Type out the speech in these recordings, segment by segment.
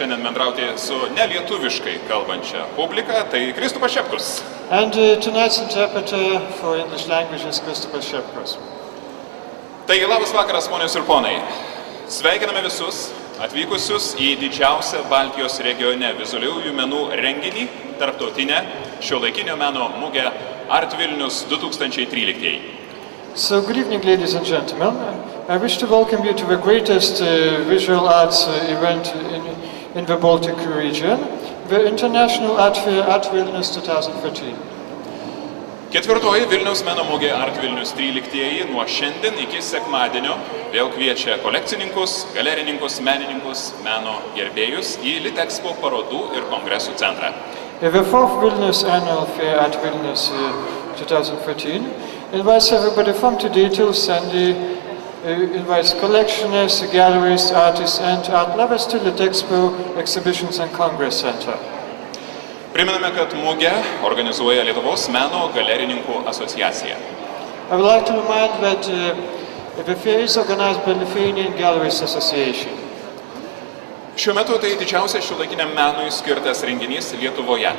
šiandien bendrauti su nelietuviškai kalbančia publika, tai Kristupas Šepkus. And tonight's interpreter for English language is Kristupas Šepkus. Taigi, labas vakaras, ponios ir ponai. Sveikiname visus atvykusius į didžiausią Baltijos regione vizualiųjų menų renginį, tarptautinę šiuolaikinio meno mugę Art Vilnius 2013. So, good evening, ladies and gentlemen. I wish to welcome you to the greatest visual arts event in the Baltic region, the International Art Fair Art Vilnius 2013. Ketvirtoji Vilniaus meno mugė Art Vilnius 13 nuo šiandien iki sekmadienio vėl kviečia kolekcininkus, galerininkus, menininkus, meno gerbėjus į Litexpo parodų ir kongresų centrą. The fourth Vilnius Annual Fair Art Vilnius 2013 invites everybody from today till Sunday, invites collectioners, galleries, artists and art lovers to Litexpo Exhibitions and Congress Center. Priminame, kad mugę organizuoja Lietuvos meno galerininkų asociacija. I would like to remind that the fair is organized by Lithuanian Galleries Association. Šiuo metu tai didžiausias šiuolaikiniam menui skirtas renginys Lietuvoje.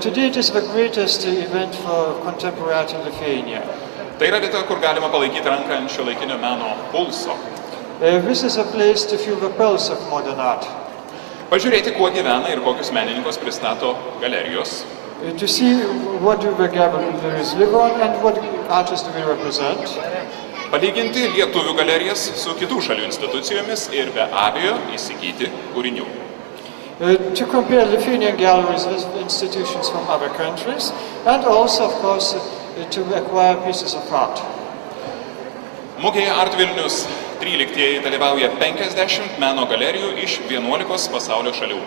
Today it is the greatest event for contemporary art in Lithuania. Tai yra vieta, kur galima palaikyti ranką ant šiuolaikinio meno pulso. This is a place to feel the pulse of modern art. Pažiūrėti, kuo gyvena ir kokius menininkus pristato galerijos. To see what do the galleries live on and what artists do they represent. Palyginti lietuvių galerijas su kitų šalių institucijomis ir be abejo įsigyti kūrinių. To compare Lithuanian galleries with institutions from other countries and also, of course, to acquire pieces of art. Mugėje Art Vilnius 13 dalyvauja 50 meno galerijų iš 11 pasaulio šalių.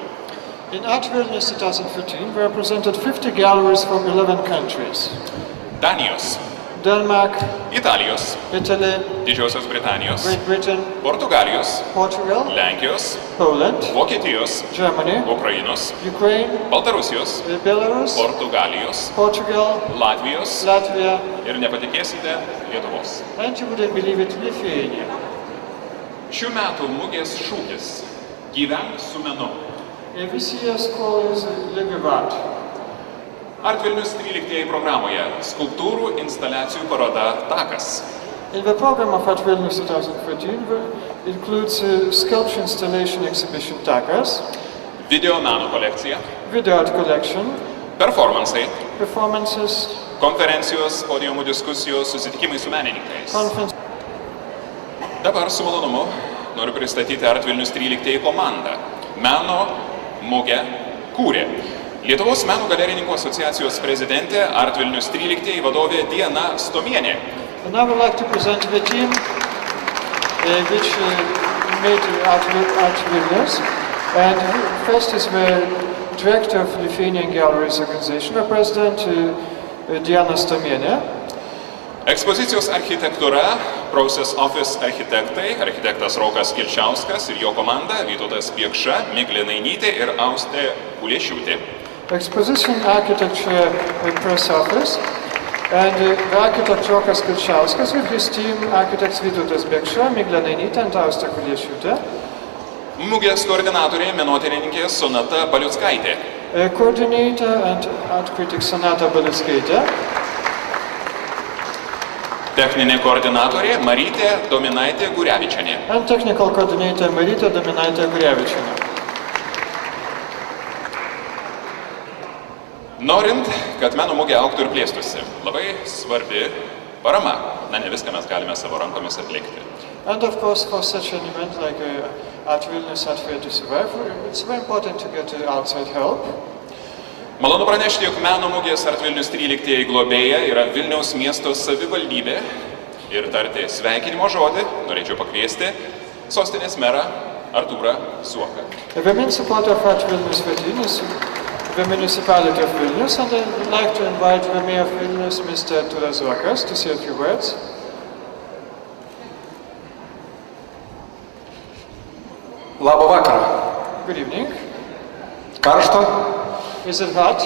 In Art Vilnius 2013, we represented 50 galleries from 11 countries. Danijos, Denmark, Italijos, Italy, Didžiosios Britanijos, Great Britain, Portugalijos, Portugal, Lenkijos, Poland, Vokietijos, Germany, Ukrainos, Ukraine, Baltarusijos, Belarus, Portugalijos, Portugal, Latvijos Latvia, ir nepatikėsite Lietuvos. and you wouldn't believe it, Lithuania. Šių metų mugės šūkis – Gyvenk su menu. This year's call is Live with Art. Art Vilnius 13 programoje skulptūrų instaliacijų paroda Takas. In the program of Art Vilnius 2013 includes a sculpture installation exhibition Takas, Video meno kolekcija, video art collection, performansai, performances, konferencijos, podiumų diskusijos, susitikimai su menininkais. conference. Dabar su malonumu noriu pristatyti Art Vilnius 13 komandą. Meno mugę kūrė Lietuvos meno galerininkų asociacijos prezidentė Art Vilnius 13 vadovė Diana Stomienė. And I would like to present the team which made Art Vilnius. And first is the director of Lithuanian Galleries Organization, the president Diana Stomienė. Ekspozicijos architektūra, Process Office architektai, architektas Rokas Kilčiauskas ir jo komanda Vytautas Piekša, Miglė Nainytė ir Austė Kuliešiūtė. Exposition architecture press office and the architect Rokas Kilčiauskas with his team architects Vytautas Piekša, Miglė Nainytė and Austė Kuliešiūtė. Mugės koordinatorė menotyrininkė Sonata Baliuckaitė. Coordinator and art critic Sonata Baliuckaitė. Techninė koordinatorė Marytė Dominaitė Gurevičienė. And technical coordinator Marytė Dominaitė Gurevičienė. Norint, kad meno mugė augtų ir plėstųsi, labai svarbi parama. Na, ne viską mes galime savo rankomis atlikti. And of course, for such an event like Art Vilnius Art Fair to survive, it's very important to get outside help. Malonu pranešti, jog meno mugės Art Vilnius 13 globėja yra Vilniaus miesto savivaldybė ir tarti sveikinimo žodį norėčiau pakviesti sostinės merą Artūrą Zuoką. The main supporter of Art Vilnius 13 is the municipality of Vilnius, and I would like to invite the mayor of Vilnius, Mr. Artūras Zuokas, to say a few words. Labą vakarą. Good evening. Karšta? Is it hot?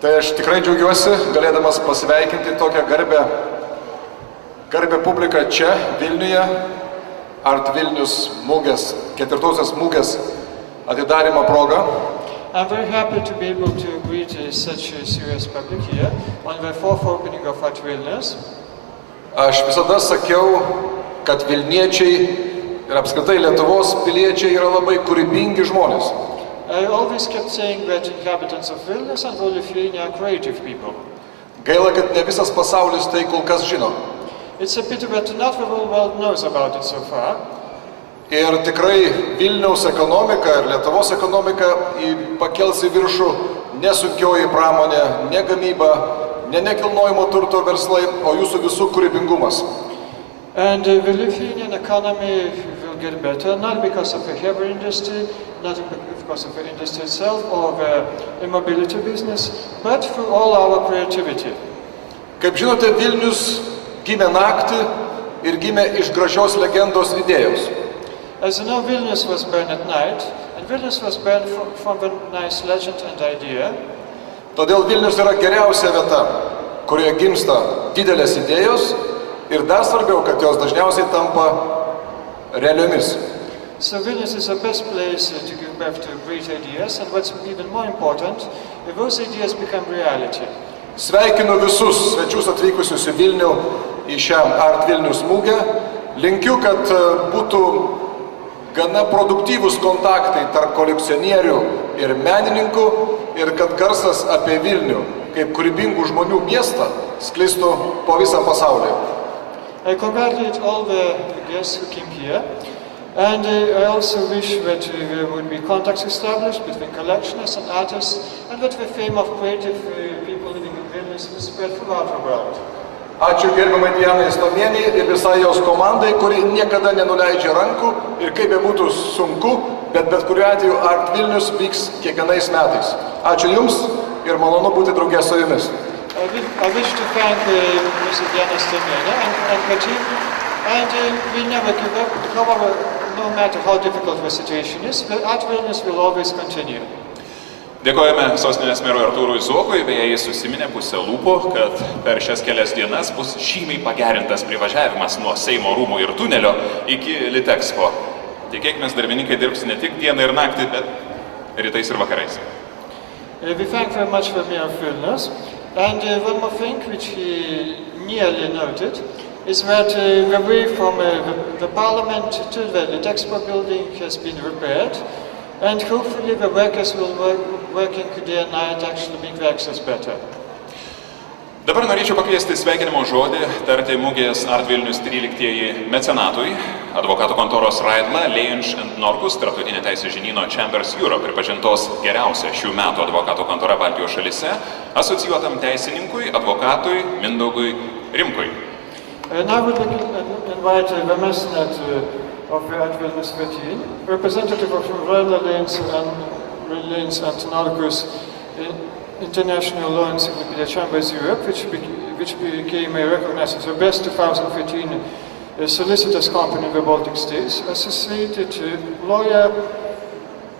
Tai aš tikrai džiaugiuosi, galėdamas pasveikinti tokią garbę publiką čia, Vilniuje, Art Vilnius mūgės, 4-osios mūgės atidarymo proga. I'm very happy to be able to greet such a serious public here on the fourth opening of Art Vilnius. Aš visada sakiau, kad Vilniečiai ir apskritai Lietuvos piliečiai yra labai kūrybingi žmonės. I always kept saying that inhabitants of Vilnius and Lithuania are creative people. Gaila, kad ne visas pasaulis tai kol kas žino. It's a pity that not the whole world knows about it so far. Ir tikrai Vilniaus ekonomika ir Lietuvos ekonomika pakels į viršų ne sunkioji pramonė, ne gamyba, ne nekilnojimo turto verslai, o jūsų visų kūrybingumas. And the Lithuanian economy will get better, not because of the heavy industry, not because of the industry itself or the mobility business, but through all our creativity. Kaip žinote, Vilnius gimė naktį ir gimė iš gražios legendos idėjos. As you know, Vilnius was born at night, and Vilnius was born from a nice legend and idea. Todėl Vilnius yra geriausia vieta, kurioje gimsta didelės idėjos ir dar svarbiau, kad jos dažniausiai tampa realiomis. So Vilnius is the best place to give birth to great ideas, and what's even more important, those ideas become reality. Sveikinu visus svečius atvykusius į Vilnių, į šią Art Vilnius mūgę. Linkiu, kad būtų gana produktyvūs kontaktai tarp kolekcionierių ir menininkų ir kad garsas apie Vilnių kaip kūrybingų žmonių miestą sklistų po visą pasaulį. I congratulate all the guests who came here, and I also wish that there would be contacts established between collectionists and artists, and that the fame of creative people living in Vilnius will spread throughout the world. Ačiū gerbiamai Dianai Stomieniai ir visai jos komandai, kuri niekada nenuleidžia rankų ir kaip bebūtų sunku, bet kuriuo atveju Art Vilnius vyks kiekvienais metais. Ačiū Jums ir malonu būti drauge su Jumis. I wish to thank Mrs. Diana Stomienė and her team, and we never give up, however, no matter how difficult the situation is, the Art Vilnius will always continue. Dėkojame sostinės merui Artūrui Zuokui, beje, jis užsiminė pusę lūpų, kad per šias kelias dienas bus žymiai pagerintas privažiavimas nuo Seimo rūmų ir tunelio iki Litexpo. Tikėkime, darbininkai dirbs ne tik dieną ir naktį, bet rytais ir vakarais. We thank very much the Mayor of Vilnius, and one more thing which he nearly noted is that the way from the Parliament to the Litexpo building has been repaired. And hopefully the workers will working day and night actually make the access better. Dabar norėčiau pakviesti sveikinimo žodį tarti mūgės Art Vilnius 13-ieji mecenatui, advokatų kontoros Raidla, Leinš & Norkus, tarptautinė teisės žinyno Chambers Europe pripažintos geriausia šių metų advokatų kontora Baltijos šalyse, asocijuotam teisininkui, advokatui Mindaugui Rimkui. Now we will invite the mecenat of the Art Vilnius 13, representative of Raidla, Leinš & Norkus International Law Encyclopedia Chambers Europe, which became recognized as the best 2013 solicitors company in the Baltic States, associated lawyer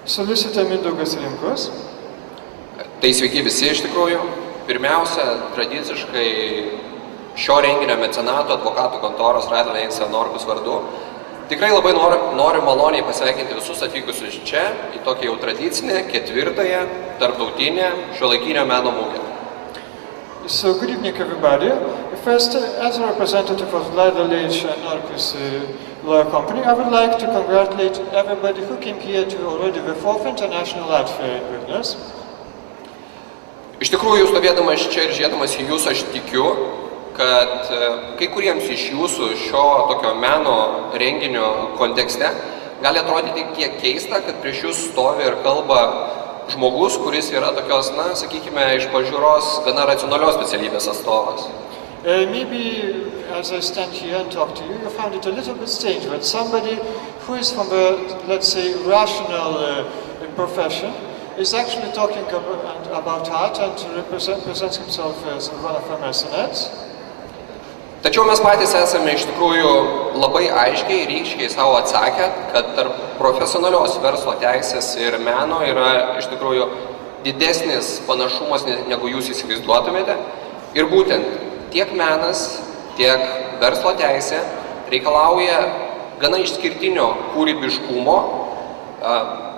solicitor Mindaugas Rimkus. Tai sveiki visi iš tikrųjų. Pirmiausia, tradiciškai šio renginio mecenato advokatų kontoros Raidla, Leinš & Norkus vardu. Tikrai labai noriu maloniai pasveikinti visus atvykusius čia į tokią jau tradicinę, 4-ąją tarptautinę šiuolaikinio meno mūgę. So good evening everybody. First, as a representative of Raidla, Leinš & Norkus law company, I would like to congratulate everybody who came here to already the 4th International Art Fair in Vilnius. Iš tikrųjų, stovėdamas čia ir žiūrėdamas į jūs, aš tikiu, kad kai kuriems iš jūsų šio tokio meno renginio kontekste gali atrodyti kiek keista, kad prieš jūs stovi ir kalba žmogus, kuris yra tokios, na, sakykime, iš pažiūros gana racionalios specialybės atstovas. Maybe as I stand here and talk to you, you found it a little bit strange that somebody who is from the, let's say, rational profession is actually talking about art and presents himself as one of the mecenats. Tačiau mes patys esame iš tikrųjų labai aiškiai ir ryškiai savo atsakę, kad tarp profesionalios verslo teisės ir meno yra iš tikrųjų didesnis panašumas negu jūs įsivaizduotumėte. Ir būtent tiek menas, tiek verslo teisė reikalauja gana išskirtinio kūrybiškumo,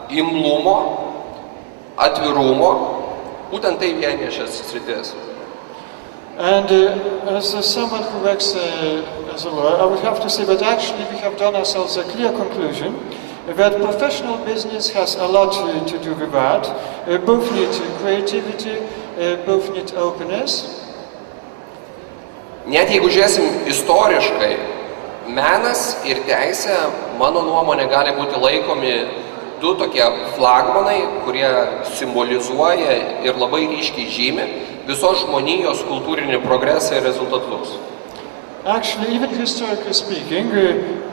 imlumo, atvirumo, būtent tai vienija šias sritis. And as someone who works as a lawyer, I would have to say that actually we have done ourselves a clear conclusion that professional business has a lot to do with that. Both need creativity, both need openness. Net jeigu žiūrėsim istoriškai, menas ir teisė, mano nuomonė, gali būti laikomi du tokie flagmanai, kurie simbolizuoja ir labai ryškiai žymi visos žmonijos kultūrinį progresą ir rezultatus. Actually, even historically speaking,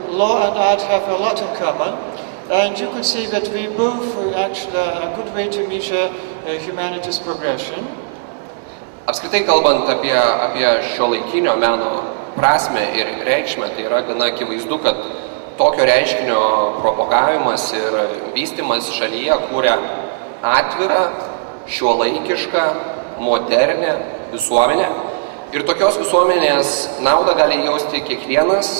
law and art have a lot in common, and you could say that we both actually are a good way to measure humanity's progression. Apskritai kalbant apie šiuolaikinio meno prasmę ir reikšmę, tai yra gana akivaizdu, kad tokio reiškinio propagavimas ir vystymas šalyje kūrė atvirą, šiuolaikišką, modernę visuomenę. Ir tokios visuomenės naudą gali jausti kiekvienas,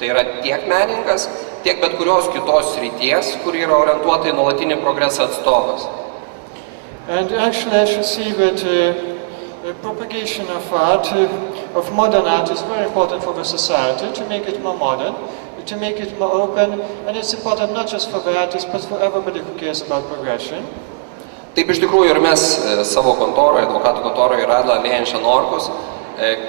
tai yra tiek menininkas, tiek bet kurios kitos srities, kuri yra orientuota į nuolatinį progresą atstovas. And actually I should see that propagation of art, of modern art, is very important for the society, to make it more modern, to make it more open, and it's important not just for the artists, but for everybody who cares about progression. Taip iš tikrųjų ir mes savo kontoroje, advokatų kontoroje Radla Liejanša Norkus,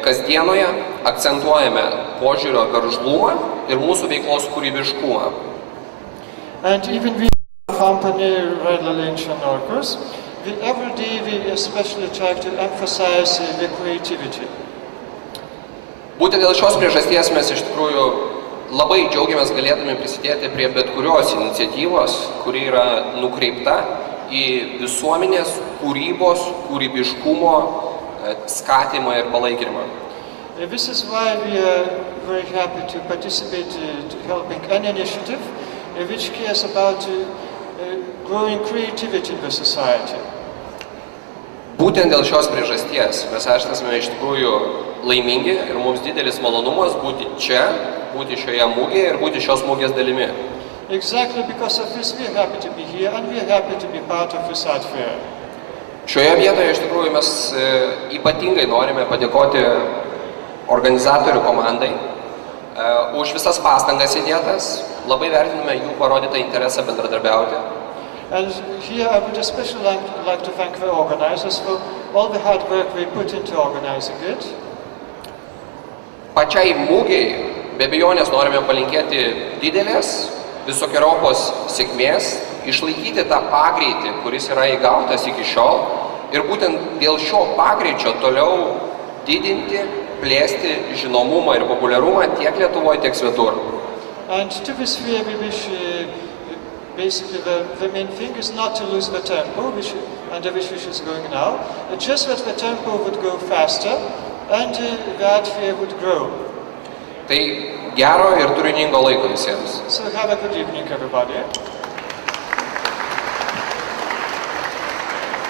kasdienoje akcentuojame požiūrio veržlumą ir mūsų veiklos kūrybiškumą. And even we, company Radla Liejanša Norkus, every day we especially try to emphasize the creativity. Būtent dėl šios priežasties mes iš tikrųjų labai džiaugiamės galėdami prisidėti prie bet kurios iniciatyvos, kuri yra nukreipta į visuomenės kūrybos, kūrybiškumo skatimą ir palaikymą. This is why we are very happy to participate to helping any initiative which cares about growing creativity in the society. Būtent dėl šios priežasties mes esame iš tikrųjų laimingi ir mums didelis malonumas būti čia, būti šioje mūgėje ir būti šios mūgės dalimi. Exactly because of this we are happy to be here and we are happy to be part of this art fair. Šioje vietoje iš tikrųjų mes ypatingai norime padėkoti organizatorių komandai už visas pastangas įdėtas, labai vertiname jų parodytą interesą bendradarbiauti. And here I would especially like to thank the organizers for all the hard work they put into organizing it. Pačiai mūgiai be abejonės norime palinkėti didelės, visokiojopos sėkmės, išlaikyti tą pagreitį, kuris yra įgautas iki šiol ir būtent dėl šio pagreičio toliau didinti, plėsti žinomumą ir populiarumą tiek Lietuvoje, tiek svetur. And to this fair we wish basically the main thing is not to lose the tempo, under which is going now, just that the tempo would go faster and the art fair would grow. Tai gero ir turiningo laiko visiems. So have a good evening, everybody.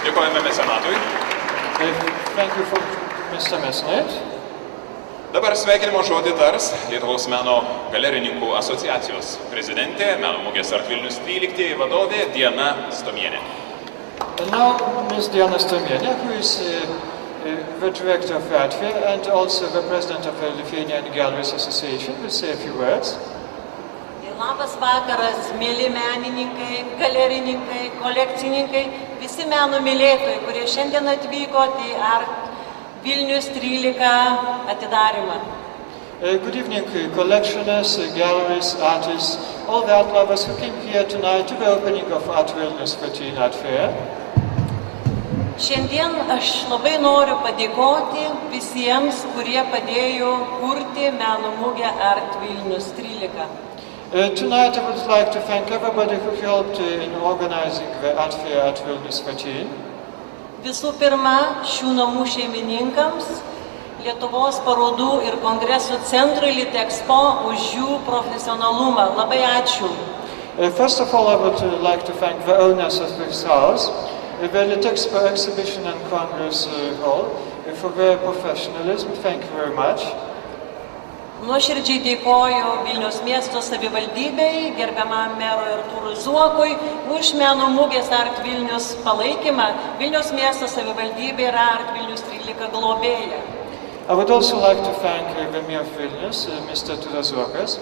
Dėkojame mecenatui. Thank you for Mr. Mesnet. Dabar sveikinimo žodį tars Lietuvos meno galerininkų asociacijos prezidentė, Meno mugės Art Vilnius 13 vadovė Diana Stomienė. And now Ms. Diana Stomienė, who is the director of Art Fair and also the president of the Lithuanian Galleries Association, will say a few words. Labas vakaras, mėly menininkai, galerininkai, kolekcininkai, visi meno mylėtojai, kurie šiandien atvyko į Art Vilnius 13 atidarymą. Good evening, collectioners, galleries, artists, all the art lovers who came here tonight to the opening of Art Vilnius 13 Art Fair. Šiandien aš labai noriu padėkoti visiems, kurie padėjo kurti meno mugę Art Vilnius 13. Tonight I would like to thank everybody who helped in organizing the Art Fair at Vilnius 13. Visų pirma, šių namų šeimininkams, Lietuvos parodų ir kongresų centrui Litexpo už jų profesionalumą. Labai ačiū. First of all, I would like to thank the owners of this house, the Litexpo Exhibition and Congress Hall, for their professionalism. Thank you very much. Nuoširdžiai dėkoju Vilniaus miesto savivaldybei, gerbiamam merui Artūrui Zuokui už Meno mugės Art Vilnius palaikymą. Vilniaus miesto savivaldybė yra Art Vilnius 13 globėja. I would also like to thank the Mayor of Vilnius, Mr. Artūras Zuokas,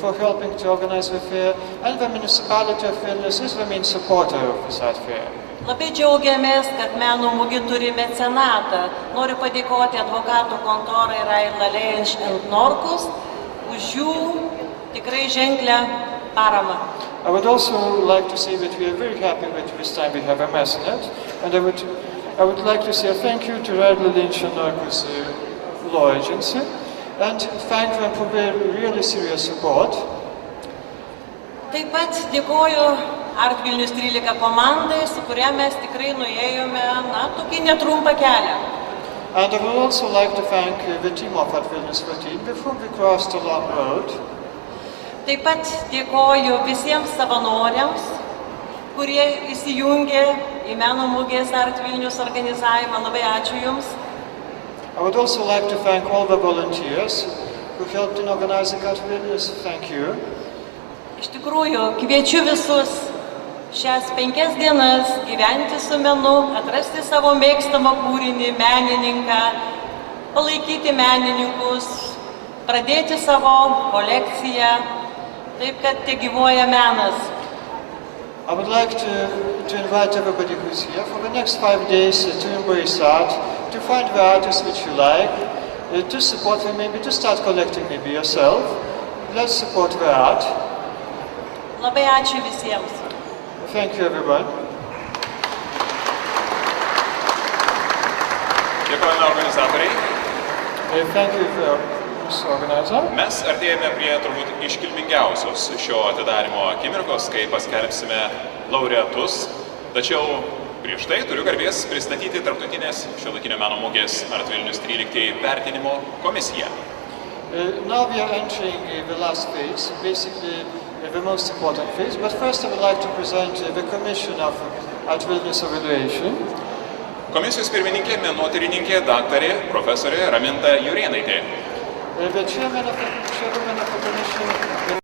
for helping to organize the fair, and the municipality of Vilnius is the main supporter of this art fair. Labai džiaugiamės, kad Meno mugė turi mecenatą. Noriu padėkoti advokatų kontorai Raila Leinš and Norkus už jų tikrai ženklę paramą. I would also like to say that we are very happy that this time we have a mecenate, and I would like to say a thank you to Raila Leinš and Norkus law agency, and thank them for their really serious support. Taip pat dėkoju Art Vilnius 13 komandai, su kuria mes tikrai nuėjome, tokį netrumpą kelią. And I would also like to thank the team of Art Vilnius 13, with whom we crossed a long road. Taip pat dėkoju visiems savanoriams, kurie įsijungė į Meno mugės Art Vilnius organizavimą. Labai ačiū Jums. I would also like to thank all the volunteers who helped in organizing Art Vilnius. Thank you. Iš tikrųjų, kviečiu visus šias 5 dienas gyventi su menu, atrasti savo mėgstamą kūrinį, menininką, palaikyti menininkus, pradėti savo kolekciją, taip kad te gyvuoja menas. I would like to invite everybody who's here for the next 5 days to embrace art, to find the artists which you like, to support them, maybe to start collecting maybe yourself. Let's support the art. Labai ačiū visiems. Thank you everyone. Dėkojame organizatoriai. Thank you, Mr. Organizer. Mes artėjame prie turbūt iškilmingiausios šio atidarimo akimirkos, kai paskelbsime laureatus. Tačiau prieš tai turiu garbės pristatyti Tarptautinės šiuolaikinio meno mugės Art Vilnius 13 vertinimo komisiją. Now we are entering the last phase, basically the most important phase. But first I would like to present the Commission of Art Vilnius Evaluation. Komisijos pirmininkė, menotyrininkė, daktarė, profesorė Raminta Jurėnaitė. The chairman of the commission